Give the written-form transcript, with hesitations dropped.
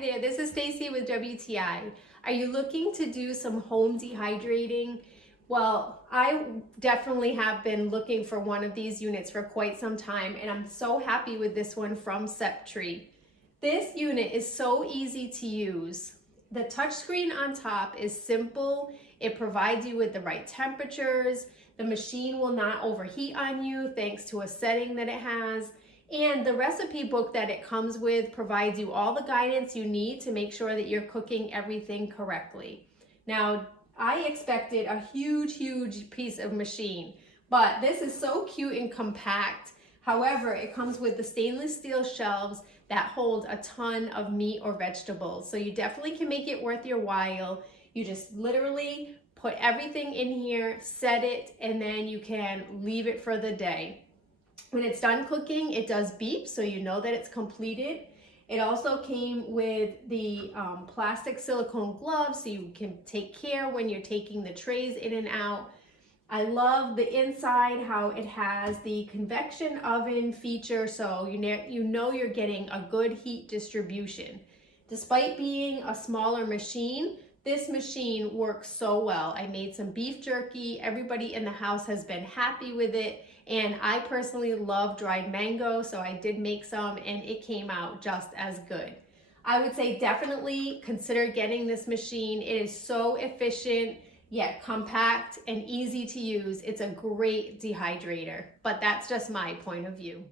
Hi there, this is Stacy with WTI. Are you looking to do some home dehydrating? Well, I definitely have been looking for one of these units for quite some time, and I'm so happy with this one from Septree. This unit is so easy to use. The touchscreen on top is simple. It provides you with the right temperatures. The machine will not overheat on you thanks to a setting that it has. And the recipe book that it comes with provides you all the guidance you need to make sure that you're cooking everything correctly. Now, I expected a huge piece of machine, but this is so cute and compact. However, it comes with the stainless steel shelves that hold a ton of meat or vegetables. So you definitely can make it worth your while. You just literally put everything in here, set it, and then you can leave it for the day. When it's done cooking, it does beep, so you know that it's completed. It also came with the plastic silicone gloves, so you can take care when you're taking the trays in and out. I love the inside, how it has the convection oven feature, so you know you're getting a good heat distribution. Despite being a smaller machine, this machine works so well. I made some beef jerky. Everybody in the house has been happy with it. And I personally love dried mango, so I did make some and it came out just as good. I would say definitely consider getting this machine. It is so efficient, yet compact and easy to use. It's a great dehydrator, but that's just my point of view.